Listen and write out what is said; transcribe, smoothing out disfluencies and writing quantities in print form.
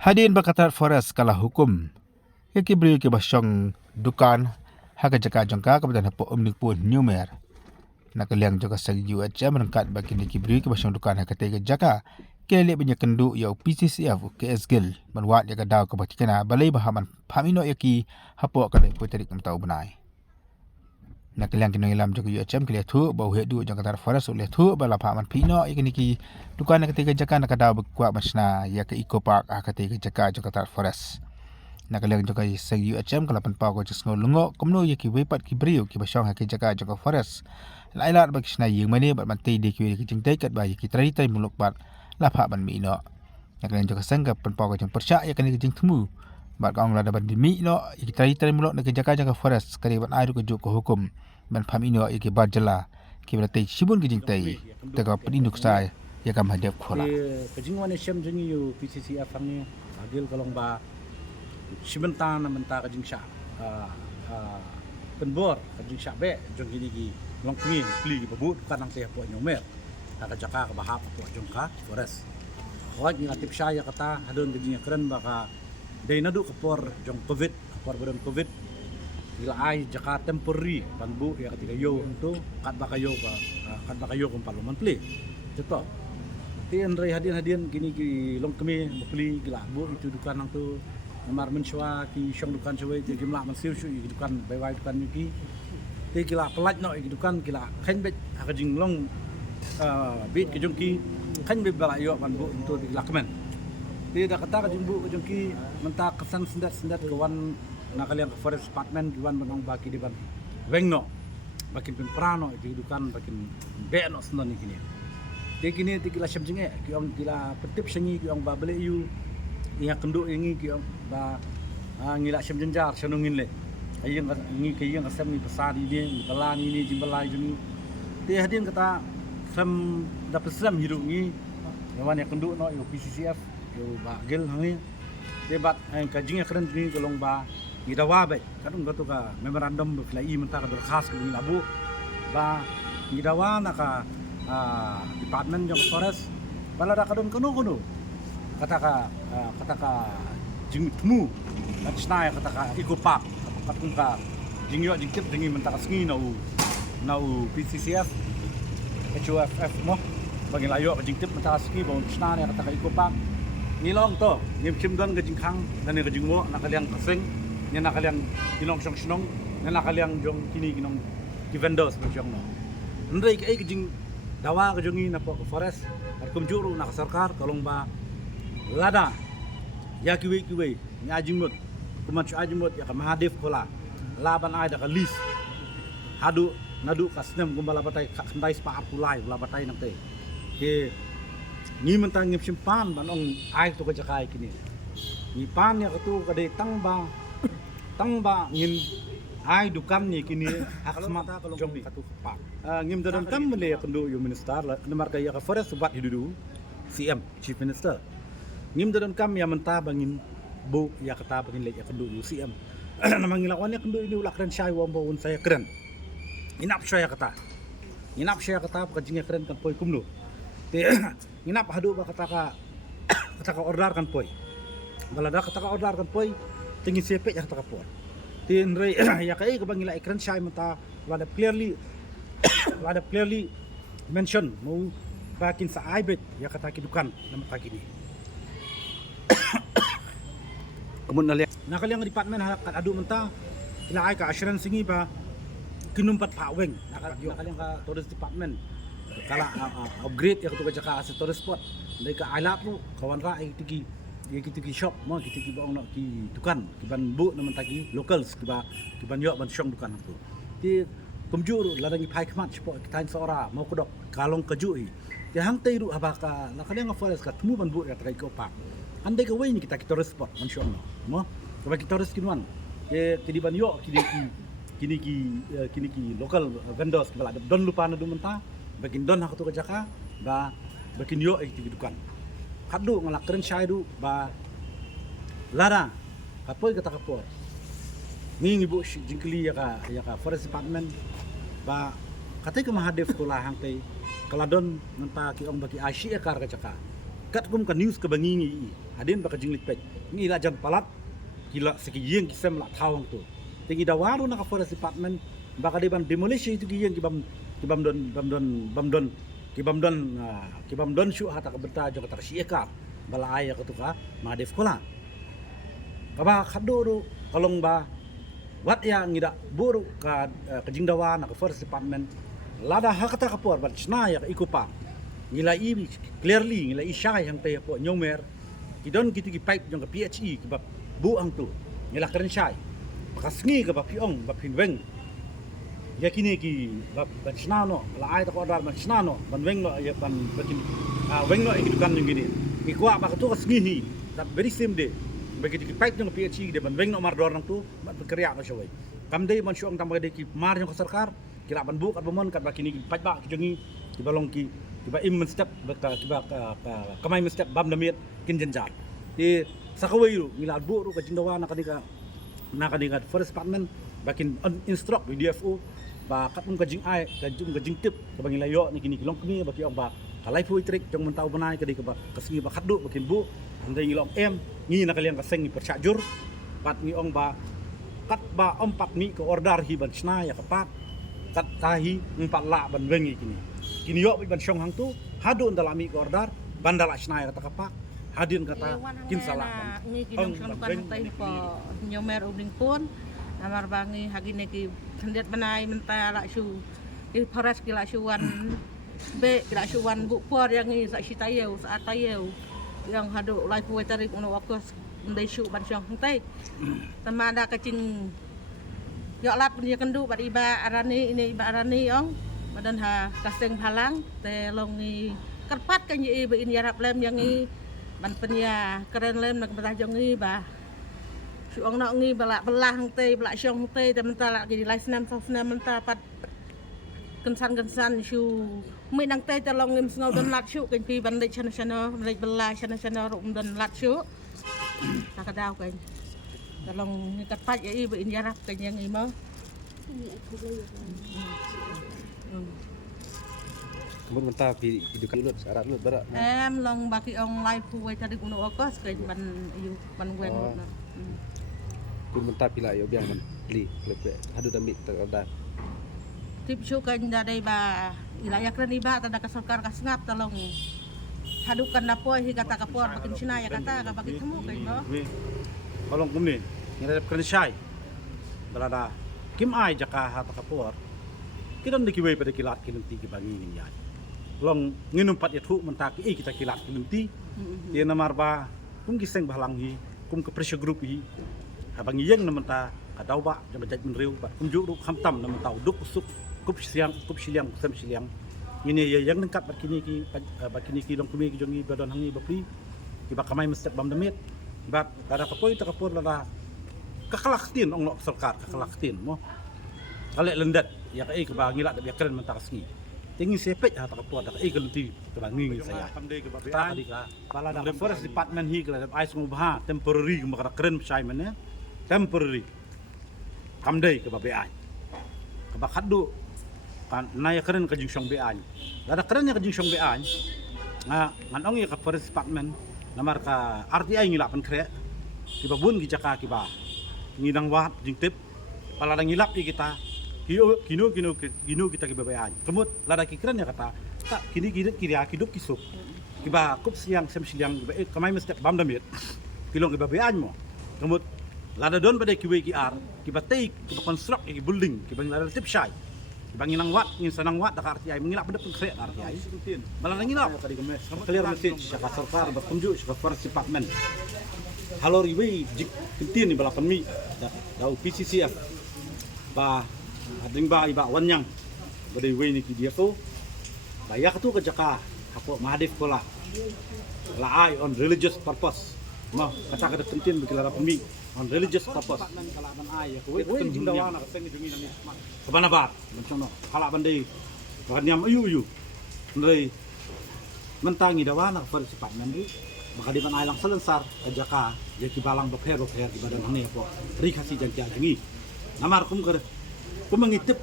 Hadin berkata forest kalah hukum. Yaki beri ke basyong dukan haka jaka jangka kepada hapo omnik pun numer. Nak liang jaka sagi UHM merengkat bagi niki beri ke basyong dukan haka tega jaka. Kele banyak kendu ya PCCF KS Gil menwat ya kadau ke batikana balai bahaman pamino yaki hapo kada putrik mentau benai. Nak liang kena ilam jaka UHM kele tu bau hedu jangka tar forest oleh tu bala pahaman pino yaki niki dukan haka tega jaka nak kadau berkuat masna ya ke Eco Park haka tega jaka jangka tar forest. Nak liang jaka sagi UHM kalapan pau ko jesngo lungo komno yaki wepat ki beriu ki basyong haka jaka jangka forest. Lailat bagi sna yang mani bat mantai de ki ki jingtai kat ba yaki traitai muluk bat lapa ban mi no. Nak liang jaka sangka pen pau ko jang persya ya kan ki jing temu. Bat kaong la ban di mi no yaki traitai muluk nak jaka jangka forest kali ban airu ko juk ko hukum ban pamino yaki bajala ki bertai sibun ki jingtai tega pedinduk sai ya kam hadap khola. Kejingwan syam jengi yu PCCF famni agil kalong ba Simentan mentah kajing syak penbor kajing syak be jong gini gi long pengin pli babut kan ang teh po nyomer ada jaka ka bahap po jong ka forest wag ni atip saya kata hadon kajing keren baka dai nadu kapor jong covid kapor badan covid ila ai jaka temporary panbu ya ketika yo untuk kat baka yo kum parlemen pli ceto tien rai hadian gini gi long kemi pli gila bu itu dukan nang tu Namar mensyua ki syong dukan syawai ti jumlah mensiu syu dukan bai dukan ki ti kila pelat no dukan kila khan bet ka jinglong bit ke jongki khan be bala yo man bu untuk kila kemen ti da kata ka jingbu ke jongki menta kesan sendat kawan nakalian forest department kiwan menong baki di ban wengno bakin prano ti dukan bakin be no snon kini ti kini ti kila syam jinge ki om kila petip sengi ki om babele yu ia kenduk ini ki ba ngila syam jenjar syanungin le ayang ngi ki yang asam ni pasar ini pelan ini jimbalai juni ti hadin kata sam dapat sam hidup ni lawan yang kenduk no yo PCCF yo ba gel hangi debat kajing keren ni kolong ba ngidawa ba kadung gatu ka memorandum berkelai mentah berkhas ke labu ba ngidawa naka department jong forest bala da kadun kuno kata ka jing temu kat snai kata ka Eco Park katun ka jing yo jing tip dingi mentaka sngi nau PCCF HOFF mo bagi layo jing tip mentaka sngi bau snai kata ka Eco Park nilong to ngim chim don ka jing khang dan ka jing mo nakaliang kasing nya nakaliang ilong syong snong nya nakaliang jong kini kinong ki vendors mo jong no ndai ka jing dawa ka jongi na po forest at kumjuru na sarkar kalong ba lada ya kiwe ni ajimut kuman chu ajimut ya ka mahadif kola laban ai da ka list hadu nadu kasnem gumbala batai khandai spa pulai la batai nang te ke ni mentang ngip simpan banong ai to ka jakai kini ni pan ya tu ka de tang ba ngin ai dukan ni kini hak semata kalau jong katu pak ngim dadam tam le kendu yu minister namar ka ya ka forest buat hidudu CM chief minister ngim dalam kam ya mentah bangin bu ya kata bangin lek ya kendu UCM namang ilawan ya kendu ini ulak keren syai wambo un saya keren inap saya kata pakajingnya keren kan poi kumlu te inap hadu ba kata ka order kan poi balada kata ka order kan poi tinggi sepek ya kata ka poi tin re ya kai ka bangin lek keren syai mentah wada clearly mention mau bakin sa aibet ya kata kidukan nama kaki ni kemun nakaliang department hakat adu mentah ila ai ka assurance singi ba kinumpat paweng nakaliang ka tourist department kala upgrade ya to ka jaka as tourist spot dai ka ailat lu kawan ra ai tigi shop mo tigi ba ono ki dukan ki ban bu naman tagi locals ki ban yo ban syong dukan tu ti kumjuru ladangi pai kmat spot tain sora mau kodok kalong kajui ya hang tei ru abaka nakaliang forest ka temu ban bu ya trai ko pak andai ka way ni kita tourist spot mansyong no mo ka kita tourist kinwan ke tidiban yo kini ki local vendors bala don lupa na dumenta bakin don hakatu ka jaka ba bakin yo ay tigidukan hadu ngalak keren syaidu ba lara kapoy kata kapor ngi bu jingkli ya ka forest department ba katay ka mahadef ko lahang tay kaladon nanta ki ong bagi asia kar ka jaka kat kum ka news ka bangingi hadin baka jinglit pet ngila jan palat kila segi yeng kisem la thawang tu tingi dawaru na ka forest department baka deban demolish itu yeng kibam don syu hata ka beta jo kata siekar bala aya ka tuka madef kola kaba khadu kalong ba wat ya ngida buru ka jingdawa na ka forest department lada hakata ka por bat snaya ka ikupa ngila i clearly ngila i syai hang te po nyomer kidon gitu ki pipe jong ka PHE ki bab bu ang tu ngila keren syai pakasngi ka ba piong ba pinweng ya kini ki bab snano la ai ta ko dar ban snano ban weng no ya ban bakin weng no ki dukan ngini ki kwa ba ka tu ka sngi that very same day begitu ki pipe jong PHE de ban weng no mar dor nang tu ban kerja ka syoi kam dei man syong tam ba de ki mar jong ka sarkar kira ban bu kat bomon kat ba kini ki pipe ba ki jongi ki balong ki kiba im step baka kiba kamay step bam damit kin janjar di sakawayu ngilad bu ru ka jindawa na kanika forest department bakin instruct di DFO ba katong ka jing ai ka jing tip ka bangila yo ni kini kilong kami baki ang ba kalay pu itrik jong mentau banai ka di ka ba kasngi ba khaddu bakin bu andai ngilong ngi na kaliang ka seng ni persyajur pat ngi ong ba kat ba pat mi ka order hi ban sna ya ka pat kat tahi empat la ban wengi kini yo ban syong hang tu hadun dalami ka order bandala sna ya ka kapak hadin kata kin salah ngi kinong kan tay po nyomer ubling pun amar bangi hagine ki sendet banai menta la syu di forest ki la syuan be la syuan bu por yang ngi sa sitayeu sa atayeu yang hadu lai pu tarik uno wakos ndai syu ban syong tay tamada kacing yo lat punya kendu bad iba arani ini iba arani ong badan ha kaseng halang te longi kerpat kan yi be in yarap lem yang ngi ban penya keren lem nak betah jong ngi ba suang nak ngi balak belah te balak syong te te menta lak jadi lai senam menta pat kensan syu mi nang te te long lim snau don lat syu kan pi ban dei chana dei belah chana rum don lat syu tak kadau kan tolong ni kerpat yi be in yarap kan yang ngi mo Kemudian mentah hidup lut syarat lut berak. Em long baki ong live kuwe tadi kuno okos ke ban yu ban wen na. Kun mentah pila yo biang man beli lebih hadu damit terdan. Tip syu kan dadai ba wilayah kren iba tada kasarkar kasngap tolong hadukan na po hi kata kapor bakin sinaya kata ka baki temu kan no. Kalong kumni ngarep kren syai balada kim ai jaka hata kapor kidon dikiwe pada kilat kilunti ki bangi ngiyan long nginum pat yathu mentaki kita kilat kilunti dia namar ba kum giseng balang hi kum ke pressure group hi abangi yang namenta kadau ba jam jaj menriu ba kum ju kham tam nam tau duk usuk kup siang sem siang ini ya yang nengkat bakini ki long kumi ki jongi badon hangi bapri ki ba kamai mesti bam damit ba kada kapoi ta kapur la kakalaktin ong nok sarkar kakalaktin mo kale lendat ya kai ke bangi la da keren mentak ski tingi sepet ha tak puat kai ke lenti ke bangi saya tadi ka bala da forest department hi ke ai sung bah temporary ke makara keren sai mane temporary kamdei ke babe ai ke bakadu kan na ya keren ke jingsyong be ai da keren ya ke jingsyong be ai ngan ong ya ke forest department namar ka RTI ngilap pen kre ki babun ki jaka ki ba ngidang wat jingtip pala da ngilap kita kino kita kibabayaan. Kemud lada kikiran ya kata tak kini kiri hidup kisuk. Kiba kup siang sem siang kamai mesti bam damit. Kilong kibabayaan mo. Kemud lada don pada kiwe kiar kiba take kiba construct ki building kiba lada tip syai. Kiba nginang wat ngin sanang wat dak RTI mengilap pada pengkre RTI. Malah ngilap tadi kemes. Clear message syaka sarkar bertunjuk syaka forest department. Halo riwe jik kentin ni balapan mi dau PCCF. Ba ading ba iba wanyang badai we ni dia tu bayak tu ke jaka aku madif kola la ai on religious purpose ma kata kata penting bikila pemi on religious purpose kalaban ai aku we jindawa na seng jungi nami kemana bar mencono kala bandai bakan nyam ayu ndai mentangi dawana forest department di maka di mana lang selensar ke jaka ya kibalang bapher di badan hani apa rikasi jantia jungi namar kum ke pemengitip